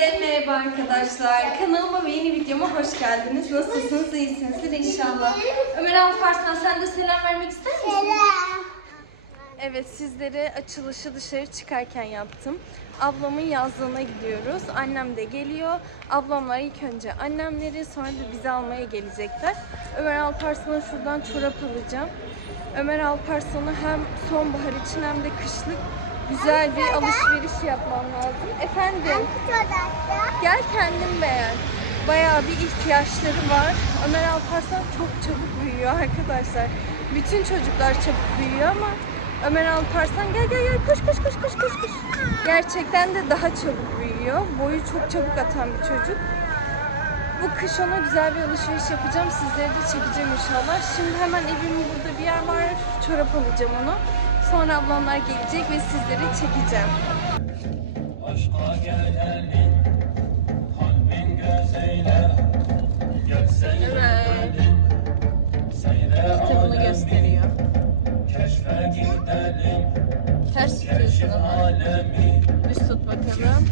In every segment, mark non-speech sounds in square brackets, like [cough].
Hepinize merhaba arkadaşlar. Kanalıma ve yeni videoma hoş geldiniz. Nasılsınız? İyisinizdir inşallah. Ömer Alparslan sen de selam vermek ister misin? Evet sizlere açılışı dışarı çıkarken yaptım. Ablamın yazlığına gidiyoruz. Annem de geliyor. Ablamlar ilk önce annemleri sonra da bizi almaya gelecekler. Ömer Alparslan'a şuradan çorap alacağım. Ömer Alparslan'a hem sonbahar için hem de kışlık güzel bir alışveriş yapmam lazım. Efendim? Gel kendin beğen. Bayağı bir ihtiyaçları var. Ömer Alparslan çok çabuk büyüyor arkadaşlar. Bütün çocuklar çabuk büyüyor ama Ömer Alparslan gel gel gel koş koş koş koş koş koş. Gerçekten de daha çabuk büyüyor. Boyu çok çabuk atan bir çocuk. Bu kış ona güzel bir alışveriş yapacağım. Sizlere de çekeceğim inşallah. Şimdi hemen evimin burada bir yer var. Çorap alacağım onu. Sonra ablamlar gelecek ve sizlere çekeceğim. Aşka gelelim kalbin gözeyle Ters tutuyorsun ama. Düz tut bakalım.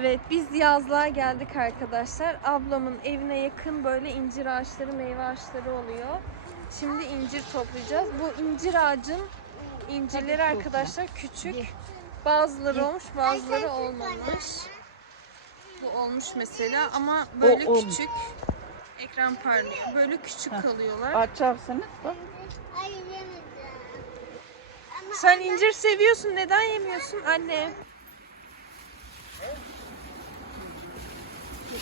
Evet biz yazlığa geldik arkadaşlar. Ablamın evine yakın böyle incir ağaçları, meyve ağaçları oluyor. Şimdi incir toplayacağız. Bu incir ağacın incirleri arkadaşlar küçük. Bazıları olmuş, bazıları olmamış. Bu olmuş mesela ama böyle O olmuş. küçük. Ekran parlıyor. Böyle küçük kalıyorlar. Açarsınız bak. Sen incir seviyorsun. Neden yemiyorsun anne? Ay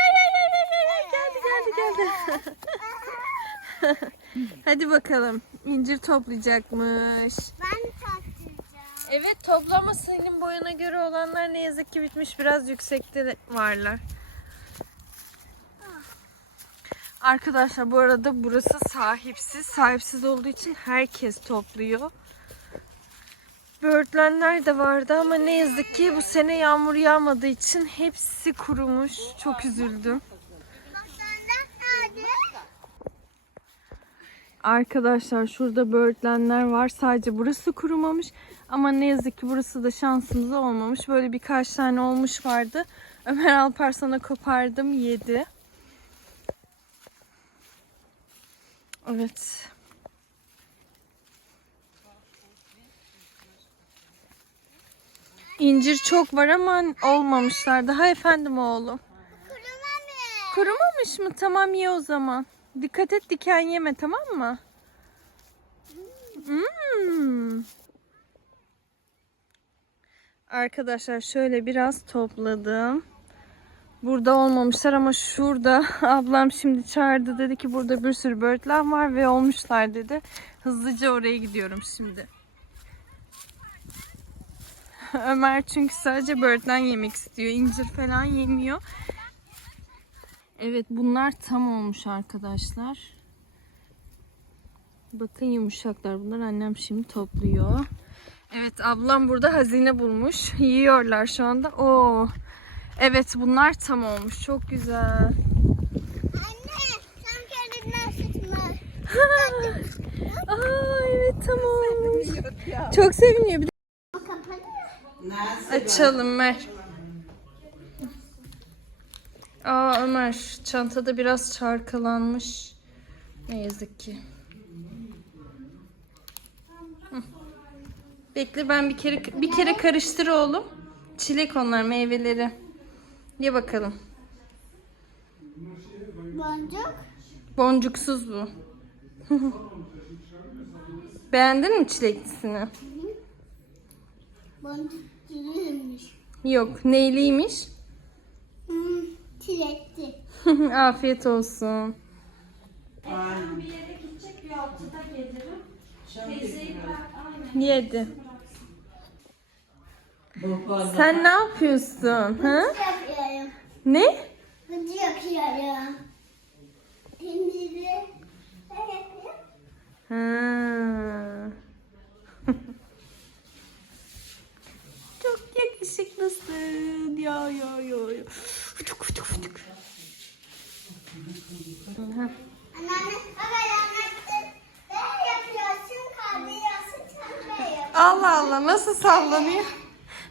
ay ay ay ay ay, ay geldi geldi geldi. [laughs] Hadi bakalım. İncir toplayacakmış. Ben tatlayacağım. Evet toplama senin boyuna göre olanlar ne yazık ki bitmiş. Biraz yüksekte varlar. Arkadaşlar bu arada burası sahipsiz. Sahipsiz olduğu için herkes topluyor. Böğürtlenler de vardı ama ne yazık ki bu sene yağmur yağmadığı için hepsi kurumuş. Çok üzüldüm. Arkadaşlar şurada böğürtlenler var. Sadece burası kurumamış. Ama ne yazık ki burası da şansımıza olmamış. Böyle birkaç tane olmuş vardı. Ömer Alparslan'a kopardım. Yedi. Evet. İncir çok var ama olmamışlar. Daha efendim oğlum. Kurumamış. Kurumamış mı? Tamam ye o zaman. Dikkat et diken yeme tamam mı? Hmm. Arkadaşlar şöyle biraz topladım. Burada olmamışlar ama şurada [laughs] ablam şimdi çağırdı dedi ki burada bir sürü böğürtlen var ve olmuşlar dedi. Hızlıca oraya gidiyorum şimdi. [laughs] Ömer çünkü sadece böğürtlen yemek istiyor. İncir falan yemiyor. Evet bunlar tam olmuş arkadaşlar. Bakın yumuşaklar bunlar. Annem şimdi topluyor. Evet ablam burada hazine bulmuş. Yiyorlar şu anda. Oo. Evet bunlar tam olmuş. Çok güzel. Anne sen kendinden sıkma. [laughs] Aa evet tam olmuş. Çok seviniyor. Bir de açalım ver. Aa Ömer çantada biraz çarkalanmış. Ne yazık ki. Hı. Bekle ben bir kere bir kere karıştır oğlum. Çilek onlar meyveleri. Ye bakalım. Boncuk. Boncuksuz bu. [laughs] Beğendin mi çileklisini? Boncuk çilekmiş. Yok, neyliymiş? Hmm, çilekli. [laughs] Afiyet olsun. Bir yere gidecek bir altıda gelirim. Teyzeyi bırak. Aynen. Yedi. Sen ne yapıyorsun? Ha? Yapıyorum. Ne? Gıcı yapıyorum. Yapıyorum. Ha. [laughs] Çok yakışıklısın. Ya ya ya. ya. Fucuk fucuk fucuk. Anneanne, evet anlattın. Ben yapıyorsun, kaldırıyorsun, sen de yap. Allah Allah nasıl sallanıyor?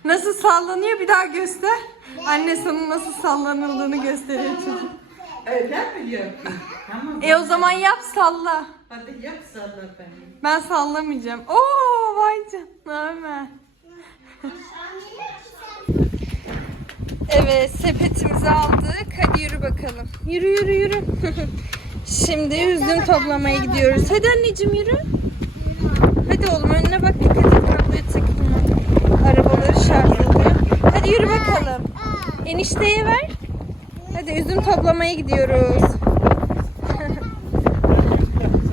Nasıl sallanıyor bir daha göster. Anne sana nasıl sallanıldığını gösteriyor çocuk. Öyle mi yapayım? Tamam. E o zaman yap salla. Hadi yap salla beni. Ben sallamayacağım. Oo vay canına Ömer. Evet sepetimizi aldık. Hadi yürü bakalım. Yürü yürü yürü. [laughs] Şimdi üzüm toplamaya gidiyoruz. Hadi anneciğim yürü. Hadi oğlum önüne bak dikkat et kabloya takılma. Arabaları şarj oluyor. Hadi yürü bakalım. Enişteye ver. Hadi üzüm toplamaya gidiyoruz. [laughs]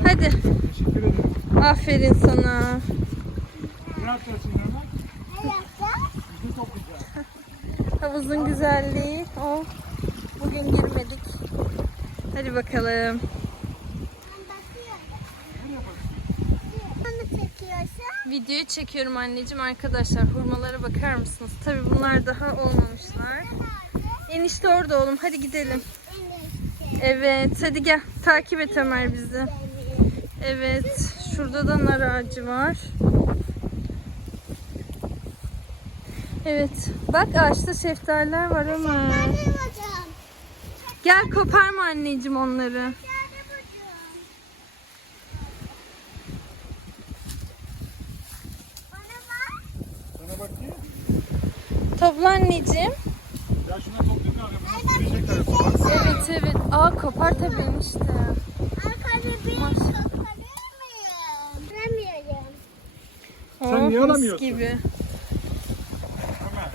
Hadi. Aferin sana. Havuzun güzelliği. Oh. Bugün girmedik. Hadi bakalım. Onu çekiyorsun. Videoyu çekiyorum anneciğim arkadaşlar. Hurmalara bakar mısınız? Tabii bunlar daha olmamışlar. Enişte orada oğlum. Hadi gidelim. Evet. Hadi gel. Takip et Ömer bizi. Evet. Şurada da nar ağacı var. Evet. Bak ağaçta şeftaliler var hocam. Gel koparma anneciğim onları. Aa kopar tabii enişte. Arkada bir sokamıyor muyum? Duramıyorum. Oh, niye alamıyorsun? gibi. Ömer.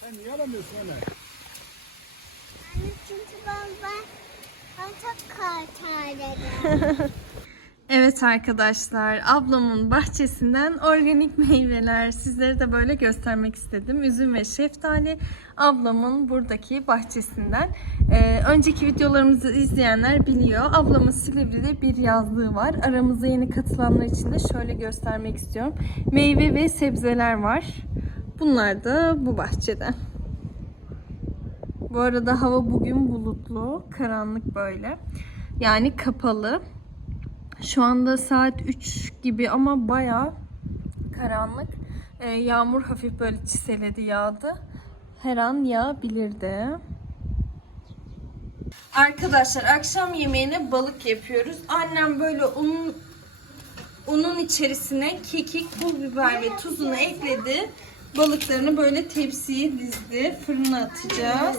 Sen niye alamıyorsun Ömer? Anne çünkü ben, ben, ben çok kartarlarım. [laughs] Evet arkadaşlar, ablamın bahçesinden organik meyveler sizlere de böyle göstermek istedim. Üzüm ve şeftali ablamın buradaki bahçesinden. Ee, önceki videolarımızı izleyenler biliyor. Ablamın Silivri'de bir yazlığı var. Aramıza yeni katılanlar için de şöyle göstermek istiyorum. Meyve ve sebzeler var. Bunlar da bu bahçeden. Bu arada hava bugün bulutlu, karanlık böyle. Yani kapalı. Şu anda saat 3 gibi ama baya karanlık. Ee, yağmur hafif böyle çiseledi yağdı. Her an yağabilirdi. Arkadaşlar akşam yemeğine balık yapıyoruz. Annem böyle un unun içerisine kekik, pul biber ve tuzunu ekledi. Balıklarını böyle tepsiye dizdi. Fırına atacağız.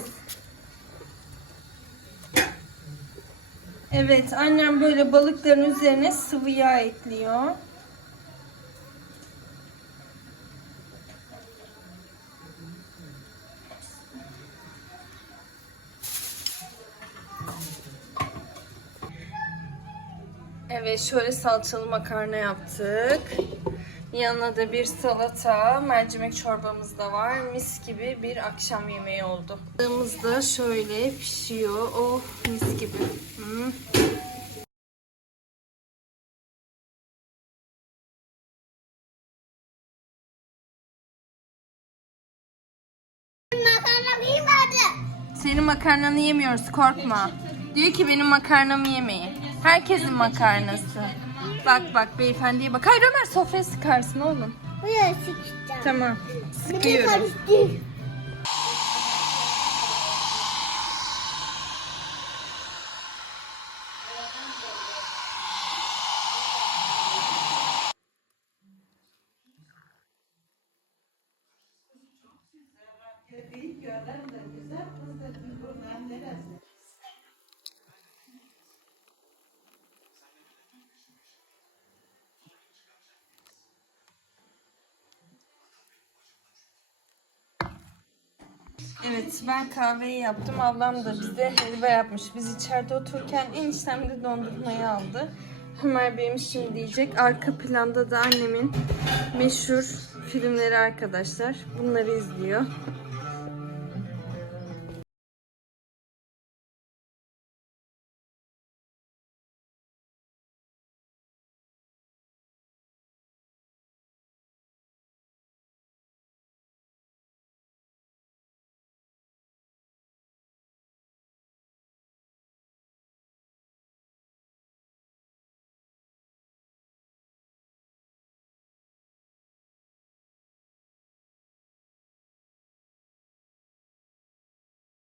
Evet, annem böyle balıkların üzerine sıvı yağ ekliyor. Evet, şöyle salçalı makarna yaptık. Yanına da bir salata, mercimek çorbamız da var. Mis gibi bir akşam yemeği oldu. Balığımız da şöyle pişiyor. Oh mis gibi. Hmm. Senin makarnanı yemiyoruz korkma. Diyor ki benim makarnamı yemeyin. Herkesin makarnası. Bak bak beyefendiye bak. Hayır Ömer sofraya sıkarsın oğlum. Buraya sıkacağım. Tamam. Bir de Sıkıyorum. karıştır. Evet ben kahveyi yaptım. Ablam da bize helva yapmış. Biz içeride otururken eniştem de dondurmayı aldı. Ömer Bey'im şimdi diyecek. Arka planda da annemin meşhur filmleri arkadaşlar. Bunları izliyor.